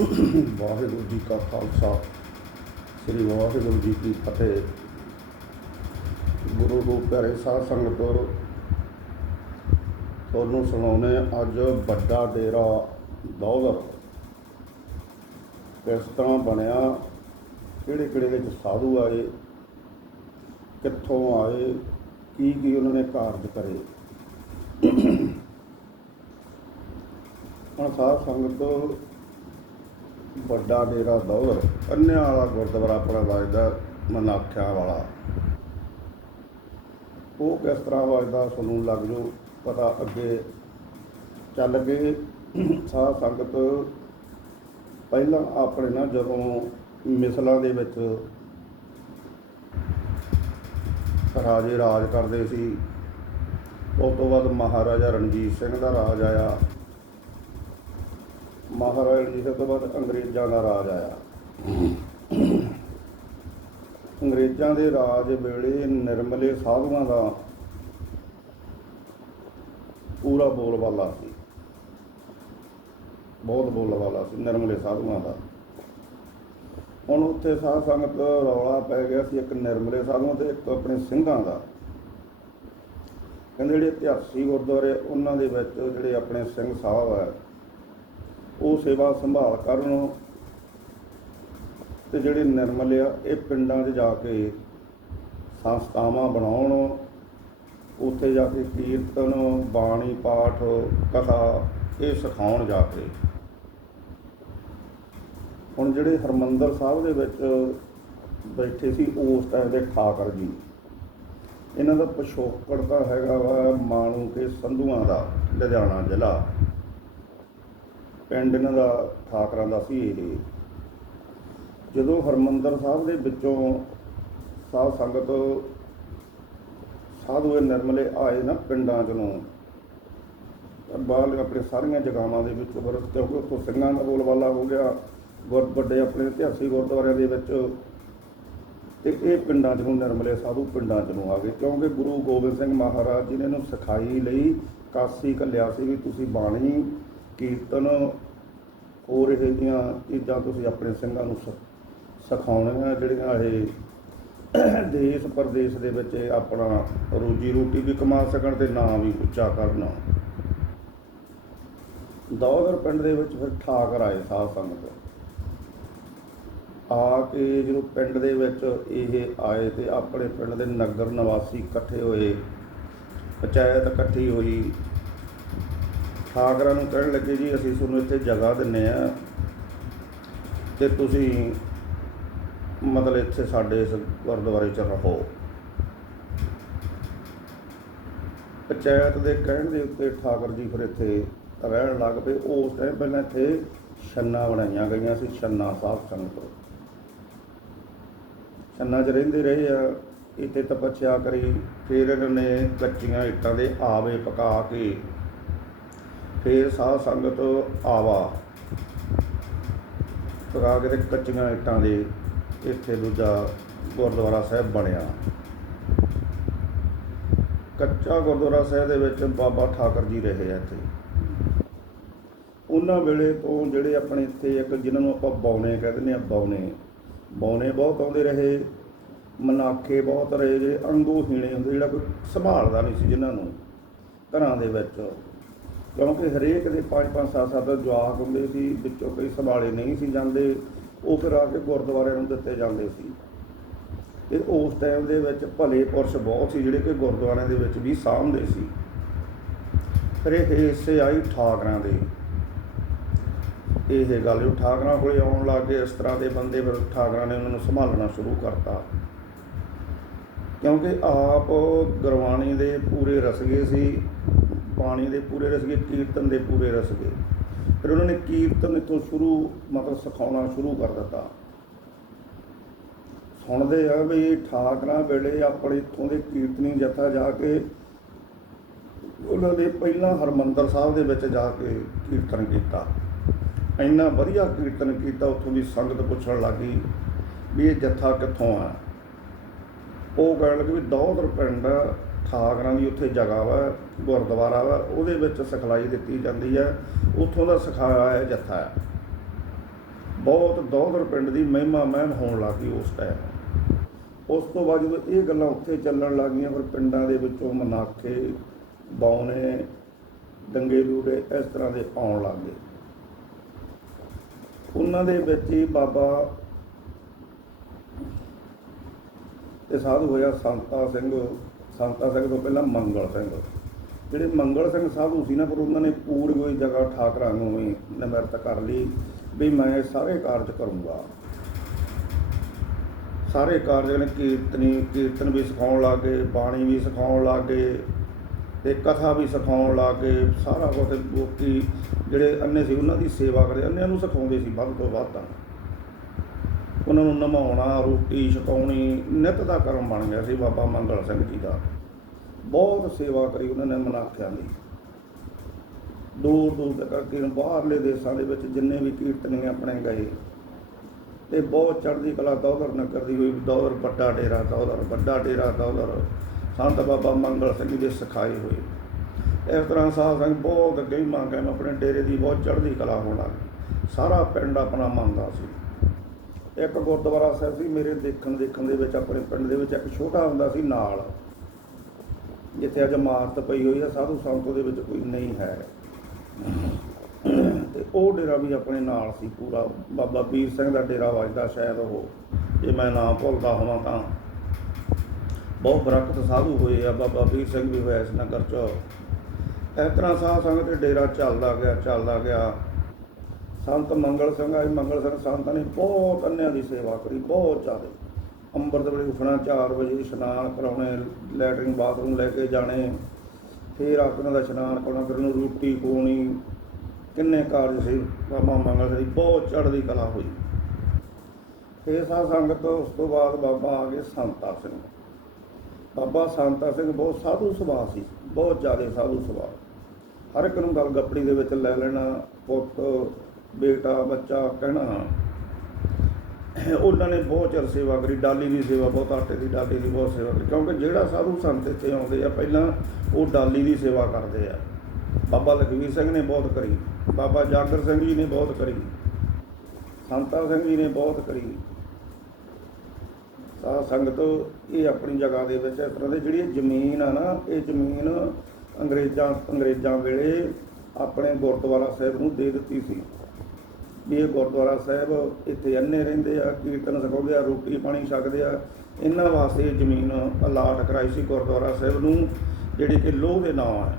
ਵਾਹਿਗੁਰੂ ਜੀ ਕਾ ਖਾਲਸਾ, ਸ੍ਰੀ ਵਾਹਿਗੁਰੂ ਜੀ ਕੀ ਫਤਿਹ। ਗੁਰੂ ਰੂਪ ਪਿਆਰੇ ਸਾਧ ਸੰਗਤ, ਤੁਹਾਨੂੰ ਸੁਣਾਉਣੇ ਅੱਜ ਵੱਡਾ ਡੇਰਾ ਦੌਲਤ। ਕਿਸ ਤਰ੍ਹਾਂ ਬਣਿਆ, ਕਿਹੜੇ ਕਿਹੜੇ ਵਿੱਚ ਸਾਧੂ ਆਏ, ਕਿੱਥੋਂ ਆਏ, ਕੀ ਕੀ ਉਹਨਾਂ ਨੇ ਕਾਰਜ ਕਰੇ। ਹੁਣ ਸਾਧ ਸੰਗਤ ਵੱਡਾ ਡੇਰਾ ਦੌਰ ਕੰਨਿਆ ਵਾਲਾ ਗੁਰਦੁਆਰਾ ਆਪਣਾ ਵੱਜਦਾ, ਮਨਾਖਿਆ ਵਾਲਾ। ਉਹ ਕਿਸ ਤਰ੍ਹਾਂ ਵੱਜਦਾ ਤੁਹਾਨੂੰ ਲੱਗ ਜੂ, ਪਤਾ ਅੱਗੇ ਚੱਲ ਗਏ ਸਾਧ ਸੰਗਤ ਪਹਿਲਾਂ ਆਪਣੇ ਨਾ ਜਦੋਂ ਮਿਸਲਾਂ ਦੇ ਵਿੱਚ ਰਾਜੇ ਰਾਜ ਕਰਦੇ ਸੀ, ਉਸ ਤੋਂ ਬਾਅਦ ਮਹਾਰਾਜਾ ਰਣਜੀਤ ਸਿੰਘ ਦਾ ਰਾਜ ਆਇਆ। ਮਹਾਰਾਜਾ ਰਣਜੀਤ ਤੋਂ ਬਾਅਦ ਅੰਗਰੇਜ਼ਾਂ ਦਾ ਰਾਜ ਆਇਆ। ਅੰਗਰੇਜ਼ਾਂ ਦੇ ਰਾਜ ਵੇਲੇ ਨਿਰਮਲੇ ਸਾਧੂਆਂ ਦਾ ਪੂਰਾ ਬੋਲਬਾਲਾ ਸੀ। ਬਹੁਤ ਬੋਲਬਾਲਾ ਸੀ, ਨਿਰਮਲੇ ਸਾਧੂਆਂ ਦਾ। ਹੁਣ ਉੱਥੇ ਸਾਧ ਸੰਗਤ ਰੌਲਾ ਪੈ ਗਿਆ ਸੀ ਇੱਕ ਨਿਰਮਲੇ ਸਾਧੂਆਂ ਤੇ ਇੱਕ ਆਪਣੇ ਸਿੰਘਾਂ ਦਾ। ਕਹਿੰਦੇ ਜਿਹੜੇ ਇਤਿਹਾਸੀ ਗੁਰਦੁਆਰੇ ਉਹਨਾਂ ਦੇ ਵਿੱਚ ਜਿਹੜੇ ਆਪਣੇ ਸਿੰਘ ਸਾਹਿਬ ਹੈ ਉਹ ਸੇਵਾ ਸੰਭਾਲ ਕਰਨ। ਤੇ ਜਿਹੜੇ ਨਿਰਮਲ ਆ, ਇਹ ਪਿੰਡਾਂ 'ਚ ਜਾ ਕੇ ਸੰਸਥਾਵਾਂ ਬਣਾਉਣ, ਉੱਥੇ ਜਾ ਕੇ ਕੀਰਤਨ, ਬਾਣੀ ਪਾਠ, ਕਥਾ ਇਹ ਸਿਖਾਉਣ ਜਾ ਕੇ। ਹੁਣ ਜਿਹੜੇ ਹਰਮੰਦਰ ਸਾਹਿਬ ਦੇ ਵਿੱਚ ਬੈਠੇ ਸੀ, ਉਸ ਟਾਈਮ ਦੇ ਠਾਕਰ ਜੀ, ਇਹਨਾਂ ਦਾ ਪਿਛੋਕੜ ਤਾਂ ਹੈਗਾ ਵਾ ਮਾਣੂ ਕੇ ਸੰਧੂਆਂ ਦਾ, ਲੁਧਿਆਣਾ ਜ਼ਿਲ੍ਹਾ। ਪਿੰਡ ਇਹਨਾਂ ਦਾ ਠਾਕਰਾਂ ਦਾ ਸੀ ਇਹ। ਜਦੋਂ ਹਰਮੰਦਰ ਸਾਹਿਬ ਦੇ ਵਿੱਚੋਂ ਸਾਧ ਸੰਗਤ ਸਾਧੂ ਨਿਰਮਲੇ ਆਏ ਨਾ ਪਿੰਡਾਂ ਚ ਨੂੰ ਬਾਹਰ ਆਪਣੇ ਸਾਰੀਆਂ ਜਗਾਵਾਂ ਦੇ ਵਿੱਚ ਫਿਰ ਕਿਉਂਕਿ ਉੱਥੋਂ ਸਿੰਘਾਂ ਦਾ ਬੋਲਬਾਲਾ ਹੋ ਗਿਆ ਗੁਰ ਵੱਡੇ ਆਪਣੇ ਇਤਿਹਾਸਿਕ ਗੁਰਦੁਆਰਿਆਂ ਦੇ ਵਿੱਚ। ਤੇ ਇਹ ਪਿੰਡਾਂ ਚ ਨੂੰ ਨਿਰਮਲੇ ਸਾਧੂ ਪਿੰਡਾਂ ਚ ਨੂੰ ਆ ਗਏ, ਕਿਉਂਕਿ ਗੁਰੂ ਗੋਬਿੰਦ ਸਿੰਘ ਮਹਾਰਾਜ ਜੀ ਨੇ ਇਹਨੂੰ ਸਿਖਾਈ ਲਈ, ਕਾਸੀ ਘੱਲਿਆ ਸੀ ਵੀ ਤੁਸੀਂ ਬਾਣੀ ਕੀਰਤਨ ਹੋਰ ਇਹੋ ਜਿਹੀਆਂ ਚੀਜ਼ਾਂ ਤੁਸੀਂ ਆਪਣੇ ਸਿੰਘਾਂ ਨੂੰ ਸ- ਸਿਖਾਉਣੀਆਂ ਜਿਹੜੀਆਂ ਇਹ ਦੇਸ਼ ਪ੍ਰਦੇਸ਼ ਦੇ ਵਿੱਚ ਇਹ ਆਪਣਾ ਰੋਜੀ ਰੋਟੀ ਵੀ ਕਮਾ ਸਕਣ ਤੇ ਨਾਂ ਵੀ ਉੱਚਾ ਕਰਨ। ਦੌਦਰ ਪਿੰਡ ਦੇ ਵਿੱਚ ਫਿਰ ਠਾਕਰ ਆਏ ਸਾਧ ਸੰਗਤ। ਆ ਕੇ ਜਦੋਂ ਪਿੰਡ ਦੇ ਵਿੱਚ ਇਹ ਆਏ ਤੇ ਆਪਣੇ ਪਿੰਡ ਦੇ ਨਗਰ ਨਿਵਾਸੀ ਇਕੱਠੇ ਹੋਏ, ਪੰਚਾਇਤ ਇਕੱਠੀ ਹੋਈ ਠਾਕਰਾਂ ਨੂੰ ਕਹਿਣ ਲੱਗੇ ਜੀ, ਅਸੀਂ ਤੁਹਾਨੂੰ ਇੱਥੇ ਜਗ੍ਹਾ ਦਿੰਨੇ ਆ ਤੇ ਤੁਸੀਂ ਮਤਲਬ ਇੱਥੇ ਸਾਡੇ ਇਸ ਗੁਰਦੁਆਰੇ 'ਚ ਰਹੋ। ਪੰਚਾਇਤ ਦੇ ਕਹਿਣ ਦੇ ਉੱਤੇ ਠਾਕਰ ਜੀ ਫਿਰ ਇੱਥੇ ਰਹਿਣ ਲੱਗ ਪਏ। ਉਸ ਟਾਈਮ ਪਹਿਲਾਂ ਇੱਥੇ ਛੰਨਾ ਬਣਾਈਆਂ ਗਈਆਂ ਸੀ, ਛੰਨਾ ਸਾਹਿਬ ਸੰਗਤ ਛੰਨਾ 'ਚ ਰਹਿੰਦੇ ਰਹੇ ਆ, ਇੱਥੇ ਤਪੱਸਿਆ ਕਰੀ, ਫਿਰ ਇਹਨਾਂ ਨੇ ਕੱਚੀਆਂ ਇੱਟਾਂ ਦੇ ਆਵੇ ਪਕਾ ਕੇ ਫਿਰ ਸਾਧ ਸੰਗਤ ਆਵਾ। ਪਕਾ ਕੇ ਕੱਚੀਆਂ ਇੱਟਾਂ ਦੇ ਇੱਥੇ ਦੂਜਾ ਗੁਰਦੁਆਰਾ ਸਾਹਿਬ ਬਣਿਆ। ਕੱਚਾ ਗੁਰਦੁਆਰਾ ਸਾਹਿਬ ਦੇ ਵਿੱਚ ਬਾਬਾ ਠਾਕਰ ਜੀ ਰਹੇ ਆ ਇੱਥੇ। ਉਹਨਾਂ ਵੇਲੇ ਤੋਂ ਜਿਹੜੇ ਆਪਣੇ ਇੱਥੇ ਇੱਕ ਜਿਨ੍ਹਾਂ ਨੂੰ ਆਪਾਂ ਬੌਨੇ ਕਹਿ ਦਿੰਦੇ ਆ ਬੌਨੇ ਬੌਨੇ ਬਹੁਤ ਆਉਂਦੇ ਰਹੇ, ਮਨਾਖੇ ਬਹੁਤ ਰਹੇ, ਜਿਹੜੇ ਅੰਗੂਹੀਣੇ ਹੁੰਦੇ, ਜਿਹੜਾ ਕੋਈ ਸੰਭਾਲਦਾ ਨਹੀਂ ਸੀ ਜਿਨ੍ਹਾਂ ਨੂੰ ਘਰਾਂ ਦੇ ਵਿੱਚ। ਕਿਉਂਕਿ ਹਰੇਕ ਦੇ 5-5 7-7 ਜਵਾਕ ਹੁੰਦੇ ਸੀ, ਵਿੱਚੋਂ ਕਈ ਸੰਭਾਲੇ ਨਹੀਂ ਸੀ ਜਾਂਦੇ, ਉਹ ਫਿਰ ਆ ਕੇ ਗੁਰਦੁਆਰਿਆਂ ਨੂੰ ਦਿੱਤੇ ਜਾਂਦੇ ਸੀ। ਤੇ ਉਸ ਟਾਈਮ ਦੇ ਵਿੱਚ ਭਲੇ ਪੁਰਸ਼ ਬਹੁਤ ਸੀ, ਜਿਹੜੇ ਕਿ ਗੁਰਦੁਆਰਿਆਂ ਦੇ ਵਿੱਚ ਵੀ ਸਾਂਭਦੇ ਸੀ। ਫਿਰ ਇਹ ਹਿੱਸੇ ਆਈ ਠਾਕਰਾਂ ਦੇ। ਇਹ ਗੱਲ ਉਹ ਠਾਕਰਾਂ ਕੋਲੇ ਆਉਣ ਲੱਗ ਗਏ, ਇਸ ਤਰ੍ਹਾਂ ਦੇ ਬੰਦੇ ਫਿਰ ਠਾਕਰਾਂ ਨੇ ਉਹਨਾਂ ਨੂੰ ਸੰਭਾਲਣਾ ਸ਼ੁਰੂ ਕਰਤਾ। ਕਿਉਂਕਿ ਆਪ ਗੁਰਬਾਣੀ ਦੇ ਪੂਰੇ ਰਸਗੇ ਸੀ ਬਾਣੀ ਦੇ ਪੂਰੇ ਰਸਗੇ ਕੀਰਤਨ ਦੇ ਪੂਰੇ ਰਸਗੇ ਫਿਰ ਉਹਨਾਂ ਨੇ ਕੀਰਤਨ ਇੱਥੋਂ ਸ਼ੁਰੂ ਮਤਲਬ ਸਿਖਾਉਣਾ ਸ਼ੁਰੂ ਕਰ ਦਿੱਤਾ। ਸੁਣਦੇ ਆ ਵੀ ਠਾਕਰਾਂ ਵੇਲੇ ਆਪਣੇ ਇੱਥੋਂ ਦੇ ਕੀਰਤਨੀ ਜਥਾ ਜਾ ਕੇ ਉਹਨਾਂ ਨੇ ਪਹਿਲਾਂ ਹਰਮੰਦਰ ਸਾਹਿਬ ਦੇ ਵਿੱਚ ਜਾ ਕੇ ਕੀਰਤਨ ਕੀਤਾ। ਇੰਨਾ ਵਧੀਆ ਕੀਰਤਨ ਕੀਤਾ, ਉੱਥੋਂ ਦੀ ਸੰਗਤ ਪੁੱਛਣ ਲੱਗੀ ਵੀ ਇਹ ਜਥਾ ਕਿੱਥੋਂ ਆ? ਉਹ ਕਹਿਣ ਲੱਗੇ ਵੀ ਦੌਦਰ ਪਿੰਡ ਠਾਕਰਾਂ ਦੀ ਉੱਥੇ ਜਗ੍ਹਾ ਵਾ, ਗੁਰਦੁਆਰਾ ਵਾ, ਉਹਦੇ ਵਿੱਚ ਸਿਖਲਾਈ ਦਿੱਤੀ ਜਾਂਦੀ ਹੈ ਉੱਥੋਂ ਦਾ ਸਿਖਾਇਆ ਹੈ ਜੱਥਾ ਹੈ ਬਹੁਤ ਦੌਦਰ ਪਿੰਡ ਦੀ ਮਹਿਮਾ ਮਹਿਮ ਹੋਣ ਲੱਗੀ ਉਸ ਟਾਈਮ ਉਸ ਤੋਂ ਬਾਅਦ ਜਦੋਂ ਇਹ ਗੱਲਾਂ ਉੱਥੇ ਚੱਲਣ ਲੱਗੀਆਂ, ਫਿਰ ਪਿੰਡਾਂ ਦੇ ਵਿੱਚੋਂ ਮਨਾਖੇ ਬੌਨੇ ਦੰਗੇ ਲੂੜੇ ਇਸ ਤਰ੍ਹਾਂ ਦੇ ਆਉਣ ਲੱਗ ਗਏ। ਉਹਨਾਂ ਦੇ ਵਿੱਚ ਹੀ ਬਾਬਾ ਤੇ ਸਾਧੂ ਹੋਇਆ ਸੰਤਾ ਸਿੰਘ ਸੰਤਾ ਸਿੰਘ ਤੋਂ ਪਹਿਲਾਂ ਮੰਗਲ ਸਿੰਘ। ਜਿਹੜੇ ਮੰਗਲ ਸਿੰਘ ਸਾਧੂ ਸੀ ਨਾ ਪਰ ਉਹਨਾਂ ਨੇ ਪੂਰੀ ਕੋਈ ਜਗ੍ਹਾ ਠਾਕਰਾਂ ਨੂੰ ਹੀ ਨਿਮਰਤ ਕਰ ਲਈ ਵੀ ਮੈਂ ਸਾਰੇ ਕਾਰਜ ਕਰੂੰਗਾ। ਸਾਰੇ ਕਾਰਜ ਨੇ ਕੀਰਤਨੀ, ਕੀਰਤਨ ਵੀ ਸਿਖਾਉਣ ਲੱਗੇ, ਬਾਣੀ ਵੀ ਸਿਖਾਉਣ ਲੱਗੇ ਤੇ ਕਥਾ ਵੀ ਸਿਖਾਉਣ ਲੱਗੇ। ਸਾਰਾ ਕੁਝ ਲੋਕੀ ਜਿਹੜੇ ਅੰਨੇ ਸੀ, ਉਹਨਾਂ ਦੀ ਸੇਵਾ ਕਰਦੇ, ਅੰਨਿਆਂ ਨੂੰ ਸਿਖਾਉਂਦੇ ਸੀ ਵੱਧ ਤੋਂ ਵੱਧ। ਤਾਂ ਉਹਨਾਂ ਨੂੰ ਨਮਾਉਣਾ, ਰੋਟੀ ਛਕਾਉਣੀ, ਨਿਤ ਦਾ ਕਰਮ ਬਣ ਗਿਆ ਸੀ ਬਾਬਾ ਮੰਗਲ ਸਿੰਘ ਜੀ ਦਾ। ਬਹੁਤ ਸੇਵਾ ਕਰੀ, ਉਹਨਾਂ ਨੇ ਮਨਾਖਿਆਂ ਦੀ ਦੂਰ ਦੂਰ ਤੱਕ ਕਰਕੇ ਬਾਹਰਲੇ ਦੇਸ਼ਾਂ ਦੇ ਵਿੱਚ ਜਿੰਨੇ ਵੀ ਕੀਰਤਨੀਏ ਆਪਣੇ ਗਏ, ਤੇ ਬਹੁਤ ਚੜ੍ਹਦੀ ਕਲਾ ਦੌਦਰ ਨਗਰ ਦੀ ਹੋਈ ਦੌਦਰ ਵੱਡਾ ਡੇਰਾ ਦੌਦਰ ਵੱਡਾ ਡੇਰਾ ਦੌਦਰ ਸੰਤ ਬਾਬਾ ਮੰਗਲ ਸਿੰਘ ਜੀ ਦੇ ਸਿਖਾਏ ਹੋਏ। ਇਸ ਤਰ੍ਹਾਂ ਸਾਹਿਬ ਸਿੰਘ ਬਹੁਤ ਅੱਗੇ ਮੰਗ ਹੈ ਆਪਣੇ ਡੇਰੇ ਦੀ ਬਹੁਤ ਚੜ੍ਹਦੀ ਕਲਾ ਹੋਣ ਲੱਗ ਗਈ। ਸਾਰਾ ਪਿੰਡ ਆਪਣਾ ਮੰਨਦਾ ਸੀ। ਇੱਕ ਗੁਰਦੁਆਰਾ ਸਾਹਿਬ ਸੀ, ਮੇਰੇ ਦੇਖਣ ਦੇਖਣ ਦੇ ਵਿੱਚ, ਆਪਣੇ ਪਿੰਡ ਦੇ ਵਿੱਚ ਇੱਕ ਛੋਟਾ ਹੁੰਦਾ ਸੀ ਨਾਲ। ਜਿੱਥੇ ਅੱਜ ਇਮਾਰਤ ਪਈ ਹੋਈ ਹੈ ਸਾਧੂ ਸੰਤ ਉਹਦੇ ਵਿੱਚ ਕੋਈ ਨਹੀਂ ਹੈ। ਤੇ ਉਹ ਡੇਰਾ ਵੀ ਆਪਣੇ ਨਾਲ ਸੀ ਪੂਰਾ। ਬਾਬਾ ਵੀਰ ਸਿੰਘ ਦਾ ਡੇਰਾ ਵੱਜਦਾ ਸ਼ਾਇਦ ਉਹ। ਜੇ ਮੈਂ ਨਾ ਭੁੱਲਦਾ ਹੋਵਾਂ ਤਾਂ। ਬਹੁਤ ਬਰਕਤ ਸਾਧੂ ਹੋਏ ਆ, ਬਾਬਾ ਵੀਰ ਸਿੰਘ ਵੀ ਹੋਇਆ ਇਸ ਨਗਰ ਚ। ਇਸ ਤਰ੍ਹਾਂ ਸਾਧ ਸੰਗਤ ਦੇ ਡੇਰਾ ਚੱਲਦਾ ਗਿਆ ਚੱਲਦਾ ਗਿਆ। ਸੰਤ ਮੰਗਲ ਸਿੰਘ ਆਈ ਮੰਗਲ ਸਿੰਘ ਸੰਤਾਂ ਨੇ ਬਹੁਤ ਅੰਨਿਆਂ ਦੀ ਸੇਵਾ ਕਰੀ, ਬਹੁਤ ਜ਼ਿਆਦਾ। ਅੰਮ੍ਰਿਤ ਵੇਲੇ ਉੱਠਣਾ 4 ਵਜੇ ਇਸ਼ਨਾਨ ਕਰਾਉਣੇ, ਲੈਟਰਿੰਗ ਬਾਥਰੂਮ ਲੈ ਕੇ ਜਾਣੇ, ਫਿਰ ਆਪਣਾ ਦਾ ਇਸ਼ਨਾਨ ਕਰਾਉਣਾ, ਫਿਰ ਉਹਨੂੰ ਰੋਟੀ ਖਵਾਉਣੀ, ਕਿੰਨੇ ਕਾਰਜ ਸੀ, ਬਾਬਾ ਮੰਗਲ ਸਿੰਘ ਦੀ ਬਹੁਤ ਚੜ੍ਹਦੀ ਕਲਾ ਹੋਈ। ਫਿਰ ਸਾਧ ਸੰਗਤ ਉਸ ਤੋਂ ਬਾਅਦ ਬਾਬਾ ਆ ਗਏ ਸੰਤਾ ਸਿੰਘ। ਬਾਬਾ ਸੰਤਾ ਸਿੰਘ ਬਹੁਤ ਸਾਧੂ ਸੁਭਾਅ ਸੀ, ਬਹੁਤ ਜ਼ਿਆਦਾ ਸਾਧੂ ਸੁਭਾਅ। ਹਰ ਇੱਕ ਨੂੰ ਗੱਲ ਗੱਪੜੀ ਦੇ ਵਿੱਚ ਲੈ ਲੈਣਾ, ਪੁੱਤ, ਬੇਟਾ, ਬੱਚਾ ਕਹਿਣਾ ਉਹਨਾਂ ਨੇ ਬਹੁਤ ਚਿਰ ਸੇਵਾ ਕਰੀ, ਡਾਲੀ ਦੀ ਸੇਵਾ, ਬਹੁਤ ਆਟੇ ਦੀ ਡਾਲੀ ਦੀ ਬਹੁਤ ਸੇਵਾ ਕਰੀ। ਕਿਉਂਕਿ ਜਿਹੜਾ ਸਾਧੂ ਸੰਤ ਇੱਥੇ ਆਉਂਦੇ ਆ, ਪਹਿਲਾਂ ਉਹ ਡਾਲੀ ਦੀ ਸੇਵਾ ਕਰਦੇ ਆ। ਬਾਬਾ ਲਖਵੀਰ ਸਿੰਘ ਨੇ ਬਹੁਤ ਕਰੀ, ਬਾਬਾ ਜਾਗਰ ਸਿੰਘ ਜੀ ਨੇ ਬਹੁਤ ਕਰੀ, ਸੰਤਾ ਸਿੰਘ ਜੀ ਨੇ ਬਹੁਤ ਕਰੀ। ਸਾਧ ਸੰਗਤ ਇਹ ਆਪਣੀ ਜਗ੍ਹਾ ਦੇ ਵਿੱਚ ਇਸ ਤਰ੍ਹਾਂ ਦੇ ਜਿਹੜੀ ਜ਼ਮੀਨ ਆ ਨਾ, ਇਹ ਜ਼ਮੀਨ ਅੰਗਰੇਜ਼ਾਂ ਅੰਗਰੇਜ਼ਾਂ ਵੇਲੇ ਆਪਣੇ ਗੁਰਦੁਆਰਾ ਸਾਹਿਬ ਨੂੰ ਦੇ ਦਿੱਤੀ ਸੀ। ਵੀ ਇਹ ਗੁਰਦੁਆਰਾ ਸਾਹਿਬ ਇੱਥੇ ਅੰਨੇ ਰਹਿੰਦੇ ਆ, ਕੀਰਤਨ ਸਿਖਾਉਂਦੇ ਆ, ਰੋਟੀ ਪਾਣੀ ਛਕਦੇ ਆ। ਇਹਨਾਂ ਵਾਸਤੇ ਜ਼ਮੀਨ ਅਲਾਟ ਕਰਾਈ ਸੀ ਗੁਰਦੁਆਰਾ ਸਾਹਿਬ ਨੂੰ, ਜਿਹੜੀ ਕਿ ਲੋਹ ਦੇ ਨਾਂ ਹੈ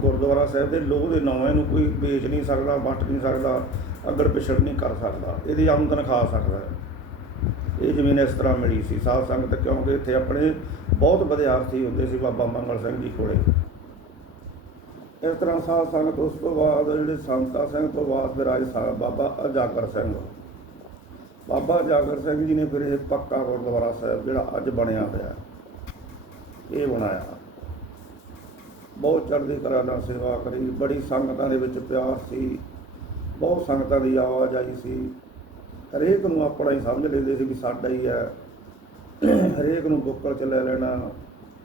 ਗੁਰਦੁਆਰਾ ਸਾਹਿਬ ਦੇ ਲੋਹ ਦੇ ਨਾਂ ਇਹਨੂੰ ਕੋਈ ਵੇਚ ਨਹੀਂ ਸਕਦਾ, ਵਟ ਨਹੀਂ ਸਕਦਾ, ਅਗਰ ਪਿਛੜ ਨਹੀਂ ਕਰ ਸਕਦਾ, ਇਹਦੀ ਆਮਦਨ ਖਾ ਸਕਦਾ। ਇਹ ਜ਼ਮੀਨ ਇਸ ਤਰ੍ਹਾਂ ਮਿਲੀ ਸੀ। ਸਾਧ ਸੰਗਤ ਕਿਉਂਕਿ ਇੱਥੇ ਆਪਣੇ ਬਹੁਤ ਵਿਦਿਆਰਥੀ ਹੁੰਦੇ ਸੀ ਬਾਬਾ ਮੰਗਲ ਸਿੰਘ ਜੀ ਕੋਲੇ। ਇਸ ਤਰ੍ਹਾਂ ਸਾਧ ਸੰਗਤ ਉਸ ਤੋਂ ਬਾਅਦ ਜਿਹੜੇ ਸੰਤਾ ਸਿੰਘ ਤੋਂ ਬਾਅਦ ਫਿਰ ਆਏ ਸਾਹਿਬ ਬਾਬਾ ਅਜਾਗਰ ਸਿੰਘ। ਬਾਬਾ ਅਜਾਗਰ ਸਿੰਘ ਜੀ ਨੇ ਫਿਰ ਇਹ ਪੱਕਾ ਗੁਰਦੁਆਰਾ ਸਾਹਿਬ ਜਿਹੜਾ ਅੱਜ ਬਣਿਆ ਹੋਇਆ, ਇਹ ਬਣਾਇਆ। ਬਹੁਤ ਚੜ੍ਹਦੀ ਕਲਾ ਨਾਲ ਸੇਵਾ ਕਰੀ, ਬੜੀ ਸੰਗਤਾਂ ਦੇ ਵਿੱਚ ਪਿਆਰ ਸੀ, ਬਹੁਤ ਸੰਗਤਾਂ ਦੀ ਆਵਾਜ਼ ਆਈ ਸੀ। ਹਰੇਕ ਨੂੰ ਆਪਣਾ ਹੀ ਸਮਝ ਲੈਂਦੇ ਸੀ ਵੀ ਸਾਡਾ ਹੀ ਹੈ। ਹਰੇਕ ਨੂੰ ਬੁੱਕਲ ਚ ਲੈ ਲੈਣਾ,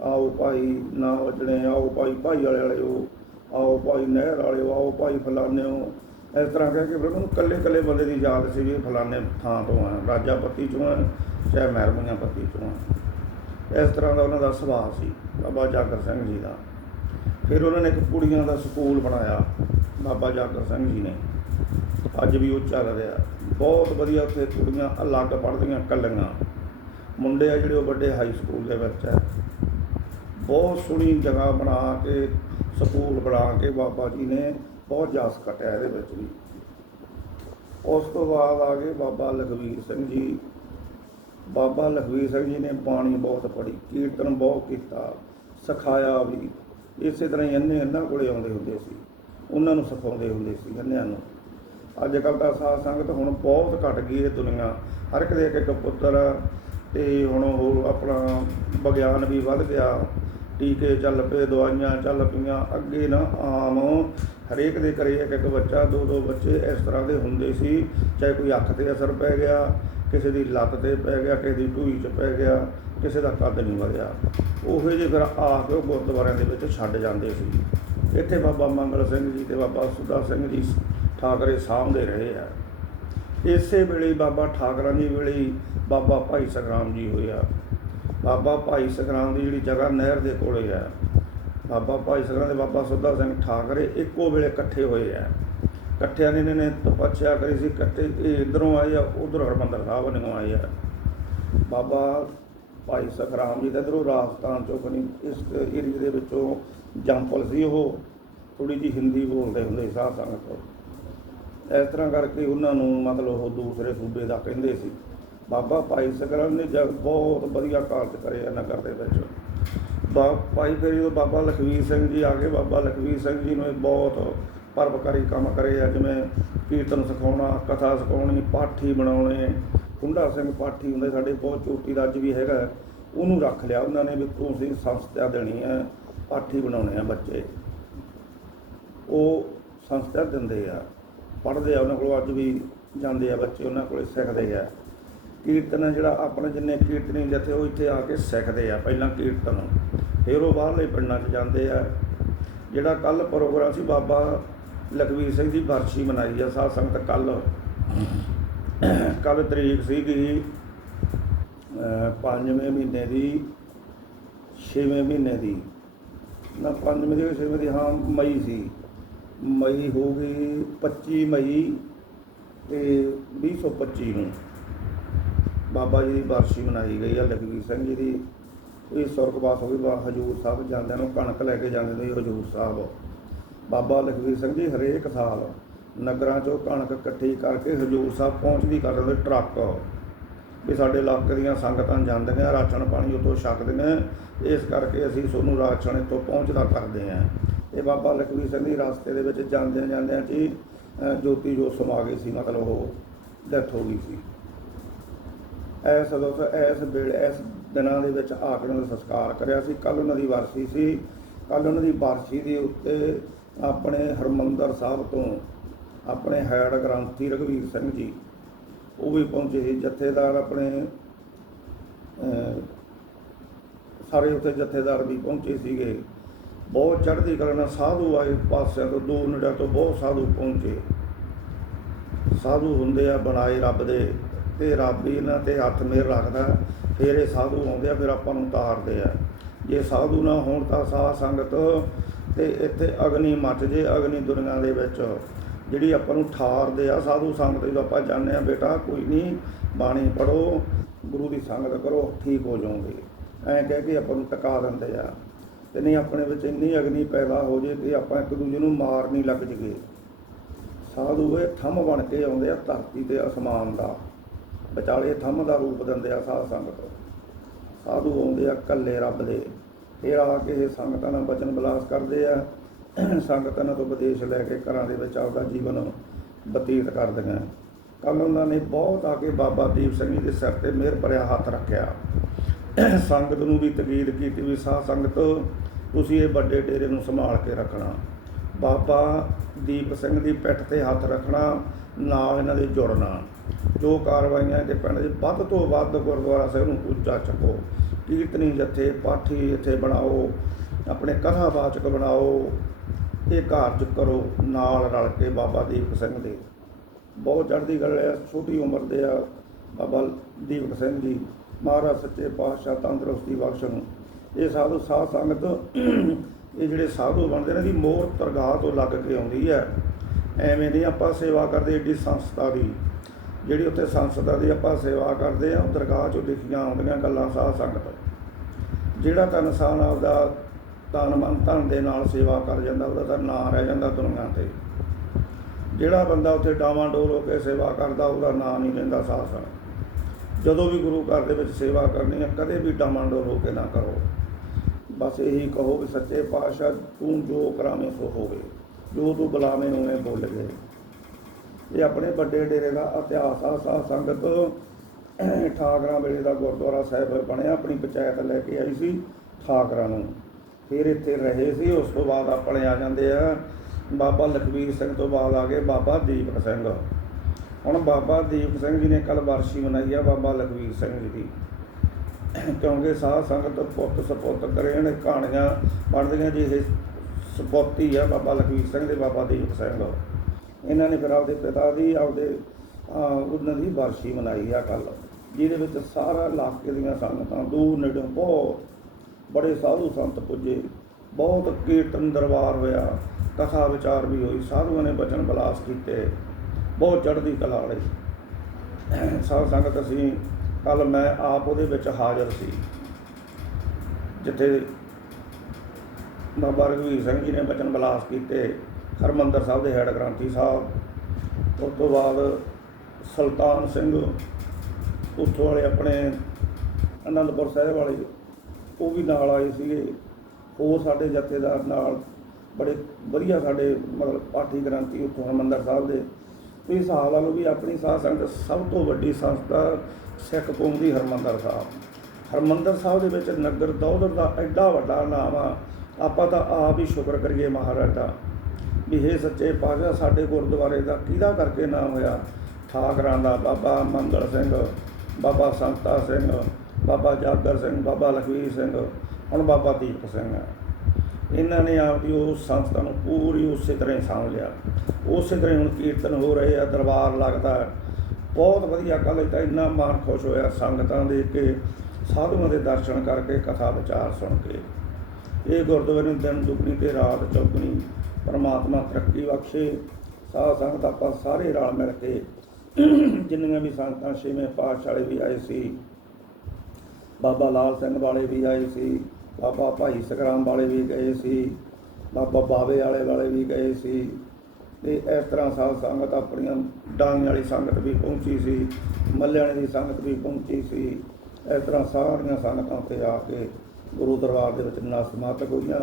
ਆਓ ਭਾਈ, ਨਾ ਵਜਣੇ, ਆਓ ਭਾਈ ਭਾਈ ਵਾਲੇ ਵਾਲੇ ਉਹ। ਆਓ ਭਾਈ ਨਹਿਰ ਵਾਲਿਓ ਆਓ ਭਾਈ ਫਲਾਨਿਓ ਇਸ ਤਰ੍ਹਾਂ ਕਹਿ ਕੇ ਫਿਰ ਉਹਨੂੰ ਕੱਲੇ ਕੱਲੇ ਬੰਦੇ ਦੀ ਯਾਦ ਸੀ ਵੀ ਫਲਾਣੇ ਥਾਂ ਤੋਂ ਆ, ਰਾਜਾ ਪੱਤੀ ਚੋਂ ਆ, ਚਾਹੇ ਮਹਿਰਮੀਆਂ ਪੱਤੀ ਚੋਂ ਆ। ਇਸ ਤਰ੍ਹਾਂ ਦਾ ਉਹਨਾਂ ਦਾ ਸੁਭਾਅ ਸੀ, ਬਾਬਾ ਜਾਗਰ ਸਿੰਘ ਜੀ ਦਾ। ਫਿਰ ਉਹਨਾਂ ਨੇ ਇੱਕ ਕੁੜੀਆਂ ਦਾ ਸਕੂਲ ਬਣਾਇਆ, ਬਾਬਾ ਜਾਗਰ ਸਿੰਘ ਜੀ ਨੇ। ਅੱਜ ਵੀ ਉਹ ਚੱਲ ਰਿਹਾ। ਬਹੁਤ ਵਧੀਆ ਉੱਥੇ ਕੁੜੀਆਂ ਅਲੱਗ ਪੜ੍ਹਦੀਆਂ ਕੱਲੀਆਂ ਮੁੰਡੇ ਆ ਜਿਹੜੇ ਉਹ ਵੱਡੇ ਹਾਈ ਸਕੂਲ ਦੇ ਵਿੱਚ ਹੈ ਬਹੁਤ ਸੋਹਣੀ ਜਗ੍ਹਾ ਬਣਾ ਕੇ ਸਕੂਲ ਬਣਾ ਕੇ ਬਾਬਾ ਜੀ ਨੇ ਬਹੁਤ ਜਾਸ ਕੱਟਿਆ ਇਹਦੇ ਵਿੱਚ ਵੀ। ਉਸ ਤੋਂ ਬਾਅਦ ਆ ਗਏ ਬਾਬਾ ਲਖਵੀਰ ਸਿੰਘ ਜੀ। ਬਾਬਾ ਲਖਵੀਰ ਸਿੰਘ ਜੀ ਨੇ ਬਾਣੀ ਬਹੁਤ ਪੜ੍ਹੀ ਕੀਰਤਨ ਬਹੁਤ ਕੀਤਾ ਸਿਖਾਇਆ ਵੀ। ਇਸੇ ਤਰ੍ਹਾਂ ਹੀ ਅੰਨੇ ਇਹਨਾਂ ਕੋਲੇ ਆਉਂਦੇ ਹੁੰਦੇ ਸੀ ਉਹਨਾਂ ਨੂੰ ਸਿਖਾਉਂਦੇ ਹੁੰਦੇ ਸੀ ਅੰਨਿਆਂ ਨੂੰ। ਅੱਜ ਕੱਲ੍ਹ ਤਾਂ ਸਾਧ ਸੰਗਤ ਹੁਣ ਬਹੁਤ ਘਟ ਗਈ ਇਹ ਦੁਨੀਆ। ਹਰ ਇੱਕ ਦੇ ਇੱਕ ਇੱਕ ਪੁੱਤਰ ਆ, ਤੇ ਹੁਣ ਉਹ ਆਪਣਾ ਵਿਗਿਆਨ ਵੀ ਵੱਧ ਗਿਆ। ਟੀਕੇ ਚੱਲ ਪਏ, ਦਵਾਈਆਂ ਚੱਲ ਪਈਆਂ, ਅੱਗੇ ਨਾ ਆਮ ਹਰੇਕ ਦੇ ਘਰੇ ਇੱਕ ਇੱਕ ਬੱਚਾ, ਦੋ ਦੋ ਬੱਚੇ ਇਸ ਤਰ੍ਹਾਂ ਦੇ ਹੁੰਦੇ ਸੀ, ਚਾਹੇ ਕੋਈ ਅੱਖ ਤੇ ਅਸਰ ਪੈ ਗਿਆ, ਕਿਸੇ ਦੀ ਲੱਤ ਤੇ ਪੈ ਗਿਆ, ਕਿਸੇ ਦੀ ਢੂਈ 'ਚ ਪੈ ਗਿਆ, ਕਿਸੇ ਦਾ ਕੱਦ ਨਹੀਂ ਵਧਿਆ। ਉਹੋ ਜਿਹੇ ਫਿਰ ਆ ਕੇ ਉਹ ਗੁਰਦੁਆਰਿਆਂ ਦੇ ਵਿੱਚ ਛੱਡ ਜਾਂਦੇ ਸੀ। ਇੱਥੇ ਬਾਬਾ ਮੰਗਲ ਸਿੰਘ ਜੀ ਤੇ ਬਾਬਾ ਸੁਦਾ ਸਿੰਘ ਜੀ ਠਾਕਰੇ ਸਾਂਭਦੇ ਰਹੇ ਆ। ਇਸੇ ਵੇਲੇ ਬਾਬਾ ਠਾਕਰਾਂ ਜੀ ਵੇਲੇ ਬਾਬਾ ਭਾਈ ਸੰਗਰਾਮ ਜੀ ਹੋਇਆ ਬਾਬਾ ਭਾਈ ਸੰਗਰਾਮ ਦੀ ਜਿਹੜੀ ਜਗ੍ਹਾ ਨਹਿਰ ਦੇ ਕੋਲੇ ਹੈ। ਬਾਬਾ ਭਾਈ ਸੰਗਰਾਮ ਦੇ ਬਾਬਾ ਸੁੱਧਾ ਸਿੰਘ ਠਾਕਰੇ ਇੱਕੋ ਵੇਲੇ ਇਕੱਠੇ ਹੋਏ ਹੈ। ਇਕੱਠਿਆਂ ਨੇ ਇਹਨਾਂ ਨੇ ਤਪੱਸਿਆ ਕਰੀ ਸੀ, ਇਕੱਠੇ ਇਹ ਇਧਰੋਂ ਆਏ ਆ, ਉਧਰ ਹਰਮੰਦਰ ਸਾਹਿਬ ਨੂੰ ਆਏ ਆ। ਬਾਬਾ ਭਾਈ ਸਖਰਾਮ ਜੀ ਦਾ ਇਧਰੋਂ ਰਾਜਸਥਾਨ ਚੋਂ ਬਣੀ, ਇਸ ਏਰੀਏ ਦੇ ਵਿੱਚੋਂ ਜੰਪਲ ਸੀ ਉਹ ਥੋੜੀ ਜੀ ਹਿੰਦੀ ਬੋਲਦੇ ਹੁੰਦੇ ਸੀ ਸਾਧ ਸੰਗਤ। ਇਸ ਤਰ੍ਹਾਂ ਕਰਕੇ ਉਹਨਾਂ ਨੂੰ ਮਤਲਬ ਉਹ ਦੂਸਰੇ ਸੂਬੇ ਦਾ ਕਹਿੰਦੇ ਸੀ। ਬਾਬਾ ਭਾਈ ਸਖਰਾਮ ਨੇ ਜਗ ਬਹੁਤ ਵਧੀਆ ਕਾਰਜ ਕਰੇ ਆ ਨਗਰ ਦੇ ਵਿੱਚ। ਬਾ ਭਾਈ ਫਿਰ ਜਦੋਂ ਬਾਬਾ ਲਖਵੀਰ ਸਿੰਘ ਜੀ ਆ ਗਏ, ਬਾਬਾ ਲਖਵੀਰ ਸਿੰਘ ਜੀ ਨੇ ਬਹੁਤ ਪਰਪਕਾਰੀ ਕੰਮ ਕਰੇ ਆ, ਜਿਵੇਂ ਕੀਰਤਨ ਸਿਖਾਉਣਾ, ਕਥਾ ਸਿਖਾਉਣੀ, ਪਾਠੀ ਬਣਾਉਣੇ ਕੁੰਡਾ ਸਿੰਘ ਪਾਠੀ ਹੁੰਦੇ ਸਾਡੇ, ਬਹੁਤ ਚੋਟੀ ਦਾ ਅੱਜ ਵੀ ਹੈਗਾ। ਉਹਨੂੰ ਰੱਖ ਲਿਆ, ਉਹਨਾਂ ਨੇ ਵੀ ਤੂੰ ਤੁਸੀਂ ਸੰਸਥਾ ਦੇਣੀ ਹੈ ਪਾਠੀ ਬਣਾਉਣੇ ਆ ਬੱਚੇ। ਉਹ ਸੰਸਥਾ ਦਿੰਦੇ ਆ, ਪੜ੍ਹਦੇ ਆ, ਉਹਨਾਂ ਕੋਲ ਅੱਜ ਵੀ ਜਾਂਦੇ ਆ ਬੱਚੇ, ਉਹਨਾਂ ਕੋਲੇ ਸਿੱਖਦੇ ਆ। ਕੀਰਤਨ ਜਿਹੜਾ ਆਪਣੇ ਜਿੰਨੇ ਕੀਰਤਨੀ ਜਥੇ ਉਹ ਇੱਥੇ ਆ ਕੇ ਸਿੱਖਦੇ ਆ ਪਹਿਲਾਂ ਕੀਰਤਨ। ਫਿਰ ਉਹ ਬਾਹਰਲੇ ਪਿੰਡਾਂ 'ਚ ਜਾਂਦੇ ਆ। ਜਿਹੜਾ ਕੱਲ ਪ੍ਰੋਗਰਾਮ ਸੀ ਬਾਬਾ ਲਖਵੀਰ ਸਿੰਘ ਦੀ ਵਰਸ਼ੀ ਮਨਾਈ ਆ, ਸਾਧ ਸੰਗਤ ਕੱਲ ਕੱਲ ਤਰੀਕ ਸੀਗੀ ਪੰਜਵੇਂ ਮਹੀਨੇ ਦੀ, ਛੇਵੇਂ ਮਹੀਨੇ ਦੀ। ਨਾ ਪੰਜਵੇਂ ਦੀ ਛੇਵੇਂ ਦੀ, ਹਾਂ, ਮਈ ਸੀ। ਮਈ ਹੋ ਗਈ 25 ਮਈ ਤੇ 2025 ਨੂੰ। ਬਾਬਾ ਜੀ ਦੀ ਵਰਸ਼ੀ ਮਨਾਈ ਗਈ ਆ ਲਖਵੀਰ ਸਿੰਘ ਜੀ ਦੀ। ਇਹ ਸੁਰਗਵਾਸ ਹੋ ਗਏ ਬਾ ਹਜੂਰ ਸਾਹਿਬ ਜਾਂਦਿਆਂ ਨੂੰ ਕਣਕ ਲੈ ਕੇ ਜਾਂਦੇ ਨੇ ਹਜੂਰ ਸਾਹਿਬ। ਬਾਬਾ ਲਖਵੀਰ ਸਿੰਘ ਜੀ ਹਰੇਕ ਸਾਲ ਨਗਰਾਂ ਚੋਂ ਕਣਕ ਇਕੱਠੀ ਕਰਕੇ ਹਜੂਰ ਸਾਹਿਬ ਪਹੁੰਚਦੀ ਕਰਦੇ ਟਰੱਕ। ਵੀ ਸਾਡੇ ਇਲਾਕੇ ਦੀਆਂ ਸੰਗਤਾਂ ਜਾਂਦੀਆਂ ਰਾਸ਼ਨ ਪਾਣੀ ਉਤੋਂ ਛਕਦੀਆਂ ਇਸ ਕਰਕੇ ਅਸੀਂ ਤੁਹਾਨੂੰ ਰਾਸ਼ਨ ਇੱਥੋਂ ਪਹੁੰਚਦਾ ਕਰਦੇ ਹਾਂ। ਇਹ ਬਾਬਾ ਲਖਵੀਰ ਸਿੰਘ ਦੀ ਰਸਤੇ ਦੇ ਵਿੱਚ ਜਾਂਦਿਆਂ ਜਾਂਦਿਆਂ ਜੀ ਜੋਤੀ ਜੋ ਸਮਾ ਗਈ ਸੀ, ਮਤਲਬ ਉਹ ਡੈਥ ਹੋ ਗਈ ਸੀ। ਐਸ ਦੋਸਤ ਐਸ ਵੇਲੇ, ਇਸ ਦਿਨਾਂ ਦੇ ਵਿੱਚ ਆ ਕੇ ਦਾ ਸੰਸਕਾਰ ਕਰਿਆ ਸੀ। ਕੱਲ ਉਹਨਾਂ ਦੀ ਵਾਰਸੀ ਸੀ। ਕੱਲ ਉਹਨਾਂ ਦੀ ਵਾਰਸੀ ਦੇ ਉੱਤੇ ਆਪਣੇ ਹਰਮੰਦਰ ਸਾਹਿਬ ਤੋਂ ਆਪਣੇ ਹੈਡ ਗ੍ਰੰਥੀ ਰਘਵੀਰ ਸਿੰਘ ਜੀ, ਉਹ ਵੀ ਪਹੁੰਚੇ ਸੀ। ਜਥੇਦਾਰ ਆਪਣੇ ਸਾਰੇ ਉੱਥੇ ਜਥੇਦਾਰ ਵੀ ਪਹੁੰਚੇ ਸੀਗੇ। ਬਹੁਤ ਚੜ੍ਹਦੀ ਕਲਾ ਨਾਲ ਸਾਧੂ ਆਏ ਪਾਸਿਆਂ ਤੋਂ ਦੂਰ ਨੇੜੇ ਤੋਂ ਬਹੁਤ ਸਾਧੂ ਪਹੁੰਚੇ। ਸਾਧੂ ਹੁੰਦੇ ਆ, ਬਣਾਏ ਰੱਬ ਦੇ। ਤੇ ਰੱਬ ਹੀ ਇਹਨਾਂ ਤੇ ਹੱਥ ਮੇਰ ਰੱਖਦਾ ਫਿਰ ਇਹ ਸਾਧੂ ਆਉਂਦੇ ਆ, ਫਿਰ ਆਪਾਂ ਨੂੰ ਤਾਰਦੇ ਆ। ਜੇ ਸਾਧੂ ਨਾ ਹੋਣ ਤਾਂ ਸਾਧ ਸੰਗਤ ਤੇ ਇੱਥੇ ਅਗਨੀ ਮੱਚ ਜੇ, ਅਗਨੀ ਦੁਨੀਆ ਦੇ ਵਿੱਚ। ਜਿਹੜੀ ਆਪਾਂ ਨੂੰ ਠਾਰਦੇ ਆ ਸਾਧੂ ਸੰਗਤ ਜਦੋਂ ਆਪਾਂ ਜਾਂਦੇ ਆ, ਬੇਟਾ ਕੋਈ ਨਹੀਂ, ਬਾਣੀ ਪੜੋ ਗੁਰੂ ਦੀ ਸੰਗਤ ਕਰੋ, ਠੀਕ ਹੋ ਜਾਓਗੇ। ਐਂ ਕਹਿ ਕੇ ਆਪਾਂ ਨੂੰ ਟਿਕਾ ਦਿੰਦੇ ਆ। ਤੇ ਨਹੀਂ ਆਪਣੇ ਵਿੱਚ ਇੰਨੀ ਅਗਨੀ ਪੈਦਾ ਹੋ ਜੇ ਕਿ ਆਪਾਂ ਇੱਕ ਦੂਜੇ ਨੂੰ ਮਾਰ ਨਹੀਂ ਲੱਗ ਜਗੇ ਸਾਧੂ ਇਹ ਥੰਮ ਬਣ ਕੇ ਆਉਂਦੇ ਆ ਧਰਤੀ ਤੇ ਅਸਮਾਨ ਦਾ। ਵਿਚਾਲੇ ਥੰਮ ਦਾ ਰੂਪ ਦਿੰਦੇ ਆ ਸਾਧ ਸੰਗਤ। ਸਾਧੂ ਆਉਂਦੇ ਆ ਕੱਲੇ ਰੱਬ ਦੇ। ਫਿਰ ਆ ਕੇ ਇਹ ਸੰਗਤਾਂ ਨਾਲ ਬਚਨ ਬਲਾਸ ਕਰਦੇ ਆ। ਸੰਗਤਾਂ ਨਾਲ ਤੋਂ ਉਪਦੇਸ਼ ਲੈ ਕੇ ਘਰਾਂ ਦੇ ਵਿੱਚ ਆਪਦਾ ਜੀਵਨ ਬਤੀਤ ਕਰਦੀਆਂ। ਕੱਲ ਉਹਨਾਂ ਨੇ ਬਹੁਤ ਆ ਕੇ ਬਾਬਾ ਦੀਪ ਸਿੰਘ ਜੀ ਦੇ ਸਿਰ ਤੇ ਮਿਹਰ ਭਰਿਆ ਹੱਥ ਰੱਖਿਆ। ਸੰਗਤ ਨੂੰ ਵੀ ਤਕੀਦ ਕੀਤੀ ਵੀ ਸਾਧ ਸੰਗਤ, ਤੁਸੀਂ ਇਹ ਵੱਡੇ ਡੇਰੇ ਨੂੰ ਸੰਭਾਲ ਕੇ ਰੱਖਣਾ। ਬਾਬਾ ਦੀਪ ਸਿੰਘ ਦੀ ਪਿੱਠ ਤੇ ਹੱਥ ਰੱਖਣਾ, ਨਾਲ ਇਹਨਾਂ ਦੇ ਜੁੜਨਾ। ਜੋ ਕਾਰਵਾਈਆਂ ਤੇ ਪਿੰਡ ਦੇ ਵੱਧ ਤੋਂ ਵੱਧ ਗੁਰਦੁਆਰਾ ਸਾਹਿਬ ਨੂੰ ਉੱਚਾ ਚੱਕੋ। ਕੀਰਤਨੀ ਜਥੇ, ਪਾਠੀ ਇੱਥੇ ਬਣਾਓ, ਆਪਣੇ ਕਥਾ ਕਥਾਵਾਚਕ ਬਣਾਓ, ਇਹ ਕਾਰਜ ਕਰੋ, ਨਾਲ ਰਲ ਕੇ ਬਾਬਾ ਦੀਪ ਸਿੰਘ ਦੇ। ਬਹੁਤ ਚੜ੍ਹਦੀ ਗੱਲ ਹੈ, ਛੋਟੀ ਉਮਰ ਦੇ ਆ ਬਾਬਾ ਦੀਪ ਸਿੰਘ ਜੀ, ਮਹਾਰਾਜ ਸੱਚੇ ਪਾਤਸ਼ਾਹ ਤੰਦਰੁਸਤੀ ਬਖਸ਼ਣ ਇਹ ਸਾਧੂ, ਸਾਧ ਸੰਗਤ, ਇਹ ਜਿਹੜੇ ਸਾਧੂ ਬਣਦੇ ਨੇ ਦੀ ਮੋਹਰ ਤਰਗਾਹ ਤੋਂ ਲੱਗ ਕੇ ਆਉਂਦੀ ਹੈ। ਐਵੇਂ ਨਹੀਂ ਆਪਾਂ ਸੇਵਾ ਕਰਦੇ, ਏਡੀ ਸੰਸਥਾ ਦੀ। ਜਿਹੜੀ ਉੱਥੇ ਸੰਸਦਾਂ ਦੀ ਆਪਾਂ ਸੇਵਾ ਕਰਦੇ ਆ, ਉਹ ਦਰਗਾਹ 'ਚੋਂ ਲਿਖੀਆਂ ਆਉਂਦੀਆਂ ਗੱਲਾਂ ਸਾਧ ਸੰਗਤ। ਜਿਹੜਾ ਤਾਂ ਇਨਸਾਨ ਆਪਦਾ ਤਨ ਮਨ ਧਨ ਦੇ ਨਾਲ ਸੇਵਾ ਕਰ ਜਾਂਦਾ, ਉਹਦਾ ਤਾਂ ਨਾਂ ਰਹਿ ਜਾਂਦਾ ਦੁਨੀਆ ਤੇ। ਜਿਹੜਾ ਬੰਦਾ ਉੱਥੇ ਡਾਵਾਂ ਡੋਲ ਹੋ ਕੇ ਸੇਵਾ ਕਰਦਾ, ਉਹਦਾ ਨਾਂ ਨਹੀਂ ਲੈਂਦਾ ਸਾਧ ਸੰਗਤ। ਜਦੋਂ ਵੀ ਗੁਰੂ ਘਰ ਦੇ ਵਿੱਚ ਸੇਵਾ ਕਰਨੀ ਹੈ ਕਦੇ ਵੀ ਡਾਵਾਂ ਡੋਲ ਹੋ ਕੇ ਨਾ ਕਰੋ। ਬਸ ਇਹੀ ਕਹੋ ਕਿ ਸੱਚੇ ਪਾਤਸ਼ਾਹ, ਤੂੰ ਜੋ ਕਰਾਵੇਂ ਸੋ ਹੋਵੇ। ਜੋ ਤੂੰ ਬੁਲਾਵੇਂ, ਉਵੇਂ ਬੋਲ ਗਏ ਇਹ ਆਪਣੇ ਵੱਡੇ ਡੇਰੇ ਦਾ ਇਤਿਹਾਸ ਆ, ਸਾਧ ਸੰਗਤ ਠਾਕਰਾ ਵੇਲੇ ਦਾ ਗੁਰਦੁਆਰਾ ਸਾਹਿਬ ਬਣਿਆ, ਆਪਣੀ ਪੰਚਾਇਤ ਲੈ ਕੇ ਆਈ ਸੀ ਠਾਕਰਾਂ ਨੂੰ। ਫਿਰ ਇੱਥੇ ਰਹੇ ਸੀ, ਉਸ ਤੋਂ ਬਾਅਦ ਆਪਣੇ ਆ ਜਾਂਦੇ ਆ, ਬਾਬਾ ਲਖਵੀਰ ਸਿੰਘ ਤੋਂ ਬਾਅਦ ਆ ਗਏ ਬਾਬਾ ਦੀਪਕ ਸਿੰਘ। ਹੁਣ ਬਾਬਾ ਦੀਪ ਸਿੰਘ ਜੀ ਨੇ ਕੱਲ ਵਰਸ਼ੀ ਮਨਾਈ ਆ ਬਾਬਾ ਲਖਵੀਰ ਸਿੰਘ ਜੀ ਦੀ। ਕਿਉਂਕਿ ਸਾਧ ਸੰਗਤ ਪੁੱਤ ਸਪੁੱਤ ਕਰੇ ਨੇ ਕਹਾਣੀਆਂ ਪੜ੍ਹਦੀਆਂ ਜੀ ਇਹ ਸਪੁੱਤ ਆ ਬਾਬਾ ਲਖਵੀਰ ਸਿੰਘ ਦੇ ਬਾਬਾ ਦੀਪ ਸਿੰਘ। ਇਹਨਾਂ ਨੇ ਫਿਰ ਆਪਦੇ ਪਿਤਾ ਦੀ, ਆਪਦੇ ਉਹਨਾਂ ਦੀ ਵਰਸ਼ੀ ਮਨਾਈ ਆ ਕੱਲ ਜਿਹਦੇ ਵਿੱਚ ਸਾਰਾ ਇਲਾਕੇ ਦੀਆਂ ਸੰਗਤਾਂ ਦੂਰ ਨੇੜੇ ਬਹੁਤ, ਬੜੇ ਸਾਧੂ ਸੰਤ ਪੁੱਜੇ, ਬਹੁਤ ਕੀਰਤਨ ਦਰਬਾਰ ਹੋਇਆ, ਕਥਾ ਵਿਚਾਰ ਵੀ ਹੋਈ, ਸਾਧੂਆਂ ਨੇ ਬਚਨ ਬਲਾਸ ਕੀਤੇ, ਬਹੁਤ ਚੜ੍ਹਦੀ ਕਲਾ ਵਾਲੀ ਸਾਧ ਸੰਗਤ ਅਸੀਂ ਕੱਲ ਮੈਂ ਆਪ ਉਹਦੇ ਵਿੱਚ ਹਾਜ਼ਰ ਸੀ। ਜਿੱਥੇ ਬਾਬਾ ਰਘਵੀਰ ਸਿੰਘ ਜੀ ਨੇ ਬਚਨ ਬਲਾਸ ਕੀਤੇ ਹਰਮੰਦਰ ਸਾਹਿਬ ਦੇ ਹੈਡ ਗ੍ਰੰਥੀ ਸਾਹਿਬ, ਉਸ ਤੋਂ ਬਾਅਦ ਸੁਲਤਾਨ ਸਿੰਘ, ਉੱਥੋਂ ਵਾਲੇ ਆਪਣੇ ਅਨੰਦਪੁਰ ਸਾਹਿਬ ਵਾਲੇ, ਉਹ ਵੀ ਨਾਲ ਆਏ ਸੀਗੇ। ਹੋਰ ਸਾਡੇ ਜਥੇਦਾਰ ਨਾਲ ਬੜੇ ਵਧੀਆ ਸਾਡੇ ਮਤਲਬ ਪਾਠੀ ਗ੍ਰੰਥੀ ਉੱਥੋਂ ਹਰਮੰਦਰ ਸਾਹਿਬ ਦੇ। ਵੀ ਹਿਸਾਬ ਲਾ ਲਓ ਵੀ ਆਪਣੀ ਸਾਧ ਸੰਗਤ ਸਭ ਤੋਂ ਵੱਡੀ ਸੰਸਥਾ ਸਿੱਖ ਕੌਮ ਦੀ ਹਰਮੰਦਰ ਸਾਹਿਬ। ਹਰਮੰਦਰ ਸਾਹਿਬ ਦੇ ਵਿੱਚ ਨਗਰ ਦੌਲਤ ਦਾ ਐਡਾ ਵੱਡਾ ਨਾਮ ਆ। ਆਪਾਂ ਤਾਂ ਆਪ ਹੀ ਸ਼ੁਕਰ ਕਰੀਏ ਮਹਾਰਾਜ ਦਾ। ਵੀ ਇਹ ਸੱਚੇ ਪਾਤਸ਼ਾਹ, ਸਾਡੇ ਗੁਰਦੁਆਰੇ ਦਾ ਕਿਹਦਾ ਕਰਕੇ ਨਾਮ ਹੋਇਆ? ਠਾਕਰਾਂ ਦਾ ਬਾਬਾ ਮੰਗਲ ਸਿੰਘ, ਬਾਬਾ ਸੰਤਾ ਸਿੰਘ, ਬਾਬਾ ਜਾਗਰ ਸਿੰਘ, ਬਾਬਾ ਲਖਵੀਰ ਸਿੰਘ, ਹੁਣ ਬਾਬਾ ਦੀਪ ਸਿੰਘ ਹੈ। ਇਹਨਾਂ ਨੇ ਆਪਦੀ ਉਸ ਸੰਸਥਾ ਨੂੰ ਪੂਰੀ ਉਸੇ ਤਰ੍ਹਾਂ ਸਾਂਭ ਲਿਆ। ਉਸੇ ਤਰ੍ਹਾਂ ਹੁਣ ਕੀਰਤਨ ਹੋ ਰਹੇ ਆ, ਦਰਬਾਰ ਲੱਗਦਾ ਬਹੁਤ ਵਧੀਆ ਕੱਲ੍ਹ ਤਾਂ ਇੰਨਾ ਮਨ ਖੁਸ਼ ਹੋਇਆ ਸੰਗਤਾਂ ਦੇ ਕੇ, ਸਾਧੂਆਂ ਦੇ ਦਰਸ਼ਨ ਕਰਕੇ, ਕਥਾ ਵਿਚਾਰ ਸੁਣ ਕੇ। ਇਹ ਗੁਰਦੁਆਰੇ ਨੂੰ ਦਿਨ ਦੁਗਣੀ ਤੇ ਰਾਤ ਚੌਗਣੀ। ਪਰਮਾਤਮਾ ਤਰੱਕੀ ਬਖਸ਼ੇ, ਸਾਧ ਸੰਗਤ ਆਪਾਂ ਸਾਰੇ ਰਲ ਮਿਲ ਕੇ ਜਿੰਨੀਆਂ ਵੀ ਸੰਗਤਾਂ ਛੇਵੇਂ ਪਾਤਸ਼ਾਹ ਵਾਲੇ ਵੀ ਆਏ ਸੀ, ਬਾਬਾ ਲਾਲ ਸਿੰਘ ਵਾਲੇ ਵੀ ਆਏ ਸੀ, ਬਾਬਾ ਭਾਈ ਸਗਰਾਮ ਵਾਲੇ ਵੀ ਗਏ ਸੀ, ਬਾਬਾ ਬਾਵੇ ਵਾਲੇ ਵਾਲੇ ਵੀ ਗਏ ਸੀ। ਤੇ ਇਸ ਤਰ੍ਹਾਂ ਸਾਧ ਸੰਗਤ ਆਪਣੀਆਂ ਡਾਂਗ ਵਾਲੀ ਸੰਗਤ ਵੀ ਪਹੁੰਚੀ ਸੀ ਮੱਲਿਆਣੇ ਦੀ ਸੰਗਤ ਵੀ ਪਹੁੰਚੀ ਸੀ। ਇਸ ਤਰ੍ਹਾਂ ਸਾਰੀਆਂ ਸੰਗਤਾਂ ਤੇ ਆ ਕੇ ਗੁਰੂ ਦਰਬਾਰ ਦੇ ਵਿੱਚ ਨਸਮਾਤਕ ਹੋਈਆਂ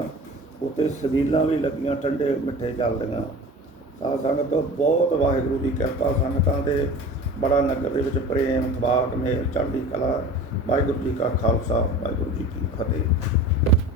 ਉੱਤੇ ਸਬੀਲਾਂ ਵੀ ਲੱਗੀਆਂ, ਠੰਡੇ ਮਿੱਠੇ ਚੱਲਦੀਆਂ ਸਾਧ ਸੰਗਤ ਬਹੁਤ ਵਾਹਿਗੁਰੂ ਦੀ ਕਿਰਪਾ, ਸੰਗਤਾਂ ਦੇ ਬੜਾ ਨਗਰ ਦੇ ਵਿੱਚ ਪ੍ਰੇਮ ਥਵਾਕ ਮੇਲ ਚੜ੍ਹਦੀ ਕਲਾ। ਵਾਹਿਗੁਰੂ ਜੀ ਕਾ ਖਾਲਸਾ, ਵਾਹਿਗੁਰੂ ਜੀ ਕੀ ਫਤਿਹ।